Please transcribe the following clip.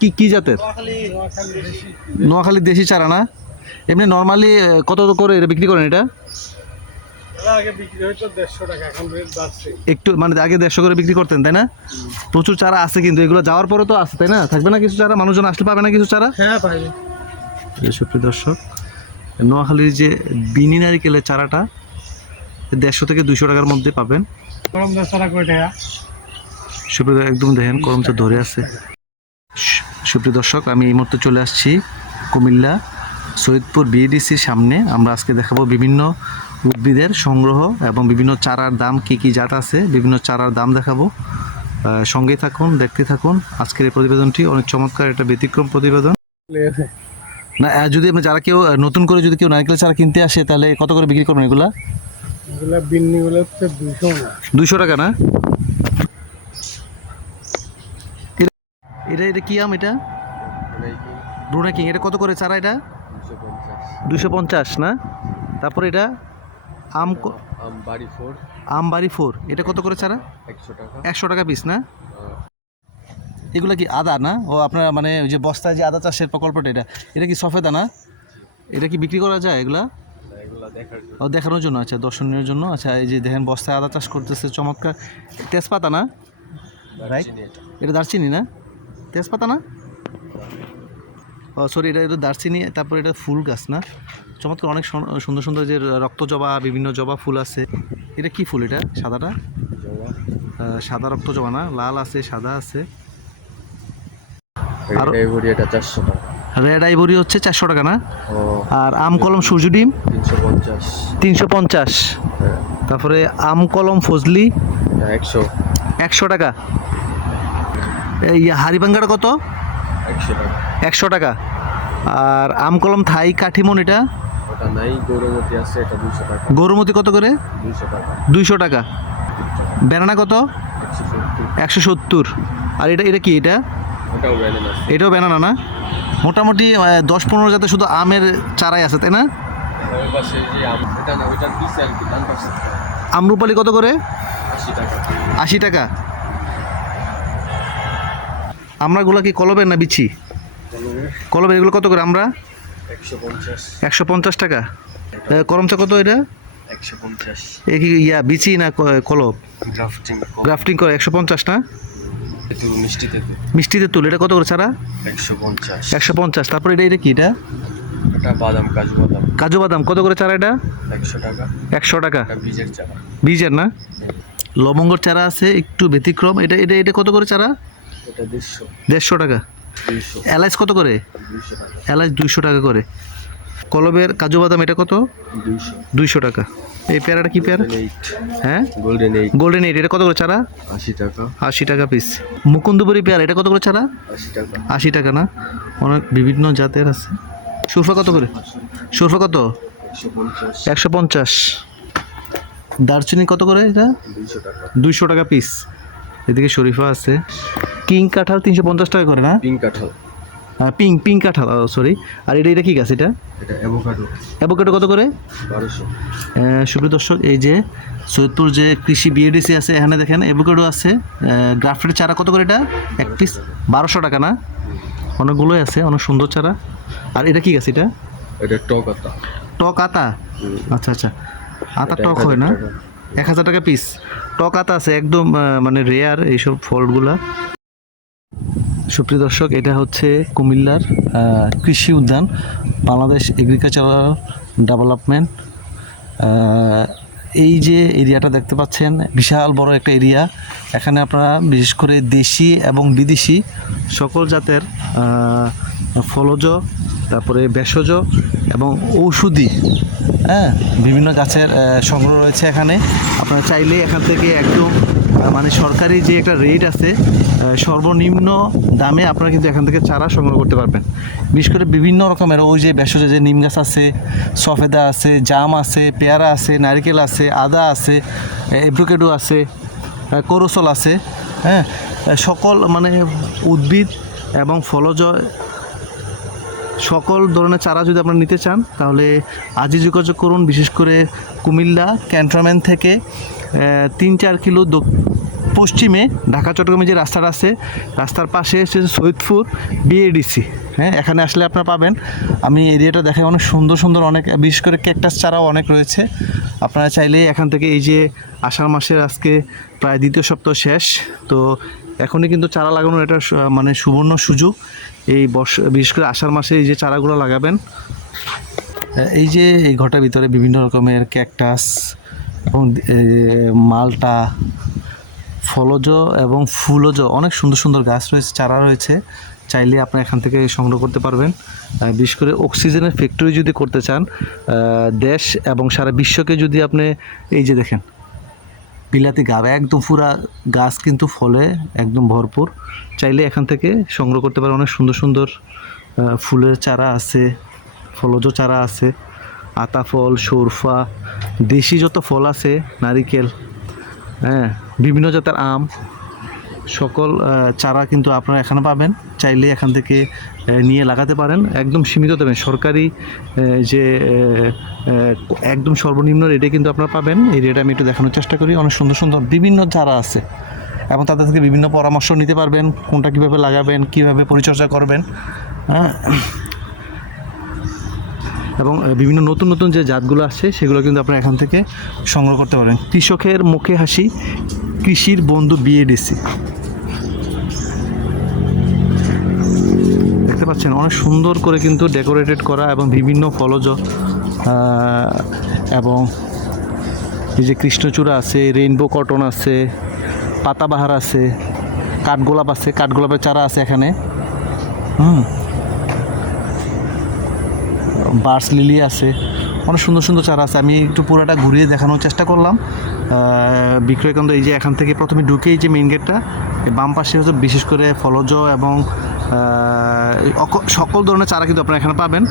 কি কি জাতের? নোয়াখালী দেশি চারা না? এমনি নর্মালি কত করে বিক্রি করেন এটা? একটু মানে আগে দেড়শো করে বিক্রি করতেন তাই না? প্রচুর চারা আছে কিন্তু এগুলো যাওয়ার পরে তো আছে তাই না? থাকবে না কিছু চারা? মানুষজন আসলে পাবে না কিছু চারা? হ্যাঁ এই সুপ্রিয় দর্শক নোয়াখালীর যে বিনি নারিকেলের চারাটা দেড়শো থেকে দুইশো টাকার মধ্যে পাবেন। দশ সুপ্রিয় একদম দেখেন করমচা ধরে আছে। সুপ্রিয় দর্শক আমি এই মুহূর্তে চলে আসছি কুমিল্লা সৈয়দপুর বিএডিসির সামনে। আমরা আজকে দেখাবো বিভিন্ন উদ্ভিদের সংগ্রহ এবং বিভিন্ন চারার দাম কি কি জাত আছে বিভিন্ন চারার দাম দেখাবো। সঙ্গে থাকুন দেখতে থাকুন। আজকের এই প্রতিবেদনটি অনেক চমৎকার একটা ব্যতিক্রম প্রতিবেদন। না যদি আপনি যারা কেউ নতুন করে যদি কেউ নারকেল চারা কিনতে আসে তাহলে কত করে বিক্রি করবেন এগুলা? এগুলা হচ্ছে দুশো না দুইশো টাকা না? এটা এটা কি আম এটা? ব্রুনা কিং এটা কত করে চারা এটা? দুশো পঞ্চাশ না? তারপর এটা? আম ক- বাড়ি ফোর আম বাড়ি ফোর এটা কত করে চারা? একশো টাকা একশো টাকা পিস না? এগুলো কি আদা না? ও আপনার মানে ওই যে বস্তায় যে আদা চাষের প্রকল্পটা এটা এটা কি সফেদা না? এটা কি বিক্রি করা যায় এগুলা? ও দেখানোর জন্য আচ্ছা দর্শনীয় জন্য। আচ্ছা এই যে দেখেন বস্তায় আদা চাষ করতেছে চমৎকার। তেজপাতা না? রাইট এটা দারচিনি না? তেজপাতা না? ও সরি এটা এটা দারচিনি তারপর এটা ফুল গাছ না? চমৎকার অনেক সুন্দর সুন্দর যে রক্ত জবা বিভিন্ন জবা ফুল আছে। এটা কি ফুল এটা সাদাটা? সাদা রক্ত জবা না? লাল আছে সাদা আছে। আরো- এটা চারশো টাকা। রেড আইভরি হচ্ছে চারশো টাকা না? আর আম কলম সূর্য ডিম? তিনশো পঞ্চাশ। হ্যাঁ, তারপরে আম কলম ফজলি? একশো। একশো টাকা। এই হারিবাঙ্গাটা কত? একশো টাকা। আর আম কলম থাই কাঠিমন এটা? গৌরমতি এটা দুশো টাকা। গৌরমতি কত করে? দুইশো টাকা। বেনানা কত? একশো সত্তর। আর এটা এটা কি এটা? এটাও বেনানা না? মোটামুটি দশ পনেরো যাতে শুধু আমের চারাই আছে তাই না? আমরুপালি কত করে? আশি টাকা। আমরাগুলো কি কলবের না বিচি? কলবের। এগুলো কত করে আমরা? একশো পঞ্চাশ। টাকা। করমচা কত এটা? একশো এ কি ইয়া বিচি না কলব? গ্রাফটিং করে একশো পঞ্চাশ না? মিষ্টিতে তুল এটা কত করে ছাড়া? একশো পঞ্চাশ। একশো পঞ্চাশ। তারপর এটা এটা কি এটা? এটা বাদাম কাজু বাদাম। কাজু বাদাম কত করে চারা এটা? একশো টাকা। একশো টাকা। বীজের চারা। বীজের না? লবঙ্গর চারা আছে একটু ব্যতিক্রম। এটা এটা এটা কত করে চারা? এটা দেড়শো। দেড়শো টাকা? এলাচ কত করে? টাকা। দুইশো টাকা করে। কলবের কাজু বাদাম এটা কত? দুইশো। টাকা। এই পেয়ারাটা কি পেয়ারা? হ্যাঁ? গোল্ডেন এইট গোল্ডেন এইট এটা কত করে চারা? আশি টাকা। আশি টাকা পিস মুকুন্দপুরি পেয়ারা এটা কত করে চারা? আশি টাকা। আশি টাকা না? অনেক বিভিন্ন জাতের আছে। সুরফা কত করে? সুরফা কত? একশো পঞ্চাশ। একশো পঞ্চাশ। দারচিনি কত করে এটা? দুইশো টাকা। দুইশো টাকা পিস এদিকে শরীফা আছে। কিং কাঁঠাল তিনশো পঞ্চাশ টাকা করে না? পিঙ্ক কাঁঠাল। পিঙ্ক পিঙ্ক কাঁঠাল সরি আর এটা এটা কি গাছ এটা? এটা অ্যাভোকাডো। অ্যাভোকাডো কত করে? বারোশো। সুপ্রিয় দর্শক এই যে সৈয়দপুর যে কৃষি বিএডিসি আছে এখানে দেখেন অ্যাভোকাডো আছে। গ্রাফটের চারা কত করে এটা? এক পিস বারোশো টাকা না? অনেকগুলোই আছে অনেক সুন্দর চারা। আর এটা কি গাছ এটা? এটা টক আতা। টক আতা? আচ্ছা আচ্ছা। আতা টক হয় না? এক হাজার টাকা পিস টক আতা আছে একদম মানে রেয়ার এইসব ফলগুলা। সুপ্রিয় দর্শক, এটা হচ্ছে কুমিল্লার কৃষি উদ্যান, বাংলাদেশ এগ্রিকালচারাল ডেভেলপমেন্ট এই যে এরিয়াটা দেখতে পাচ্ছেন, বিশাল বড় একটা এরিয়া। এখানে আপনারা, বিশেষ করে দেশি এবং বিদেশি সকল জাতের ফলজ, তারপরে ভেষজ এবং ঔষধি হ্যাঁ বিভিন্ন গাছের সংগ্রহ রয়েছে এখানে। আপনারা চাইলে এখান থেকে একদম মানে সরকারি যে একটা রেট আছে সর্বনিম্ন দামে আপনারা কিন্তু এখান থেকে চারা সংগ্রহ করতে পারবেন। বিশেষ করে বিভিন্ন রকমের, ওই যে ভেষজ যে নিম গাছ আছে, সফেদা আছে, জাম আছে, পেয়ারা আছে, নারিকেল আছে, আদা আছে এভ্রোকেডো আছে কোরোসল আছে হ্যাঁ? সকল মানে উদ্ভিদ এবং ফলজ, সকল ধরনের চারা যদি আপনারা নিতে চান, তাহলে আজই যোগাযোগ করুন, বিশেষ করে কুমিল্লা ক্যান্টনমেন্ট থেকে তিন চার কিলো পশ্চিমে ঢাকা, চট্টগ্রামে যে রাস্তাটা আছে, রাস্তার পাশে হচ্ছে সৈয়দপুর বিএডিসি হ্যাঁ এখানে আসলে আপনারা পাবেন। আমি এরিয়াটা দেখে অনেক সুন্দর সুন্দর অনেক, বিশেষ করে ক্যাকটাস চারাও অনেক রয়েছে। আপনারা চাইলে এখান থেকে এই যে আষাঢ় মাসের আজকে প্রায় দ্বিতীয় সপ্তাহ শেষ, তো এখনই কিন্তু চারা লাগানোর এটা মানে সুবর্ণ সুযোগ। এই বর্ষ, বিশেষ করে আষাঢ় মাসে এই যে চারাগুলো লাগাবেন। এই যে এই ঘরটার ভিতরে বিভিন্ন রকমের ক্যাকটাস এবং মালটা, ফলজ এবং ফুলজ, অনেক সুন্দর সুন্দর গাছ রয়েছে, চারা রয়েছে। চাইলে আপনি এখান থেকে সংগ্রহ করতে পারবেন। বিশেষ করে অক্সিজেনের ফ্যাক্টরি যদি করতে চান দেশ এবং সারা বিশ্বকে যদি আপনি, এই যে দেখেন, বিলাতি গাব, একদম পুরা গাছ কিন্তু ফলে, একদম ভরপুর। চাইলে এখান থেকে সংগ্রহ করতে পারেন, অনেক সুন্দর সুন্দর ফুলের চারা আছে, ফলজ চারা আছে। আতা ফল, সরফা, দেশি যত ফল আছে, নারিকেল হ্যাঁ বিভিন্ন জাতের আম, সকল চারা কিন্তু আপনারা এখানে পাবেন। চাইলে এখান থেকে নিয়ে লাগাতে পারেন। একদম সীমিত দেবেন সরকারি যে একদম সর্বনিম্ন রেটে কিন্তু আপনারা পাবেন। এই রেটে আমি একটু দেখানোর চেষ্টা করি। অনেক সুন্দর সুন্দর বিভিন্ন চারা আছে। এবং তাদের থেকে বিভিন্ন পরামর্শ নিতে পারবেন, কোনটা কীভাবে লাগাবেন, কীভাবে পরিচর্যা করবেন হ্যাঁ। এবং বিভিন্ন নতুন নতুন যে জাতগুলো আসছে, সেগুলো কিন্তু আপনারা এখান থেকে সংগ্রহ করতে পারেন। কৃষকের মুখে হাসি, কৃষির বন্ধু বিএডিসি। দেখতে পাচ্ছেন, অনেক সুন্দর করে কিন্তু ডেকোরেটেড করা এবং বিভিন্ন ফলজ এবং এই যে কৃষ্ণচূড়া আছে, রেইনবো কটন আছে, পাতাবাহার আছে, কাঠগোলাপ আছে, কাঠগোলাপের চারা আছে এখানে। হুম। বার্স লিলি আছে, অনেক সুন্দর সুন্দর চারা আছে। আমি একটু পুরোটা ঘুরিয়ে দেখানোর চেষ্টা করলাম। বিক্রয়কেন্দ্র বিক্রয় কেন্দ্র এই যে এখান থেকে প্রথমে ঢুকেই যে মেইন গেটটা বাম পাশে হচ্ছে বিশেষ করে ফলজ এবং সকল ধরনের চারা কিন্তু আপনারা এখানে পাবেন।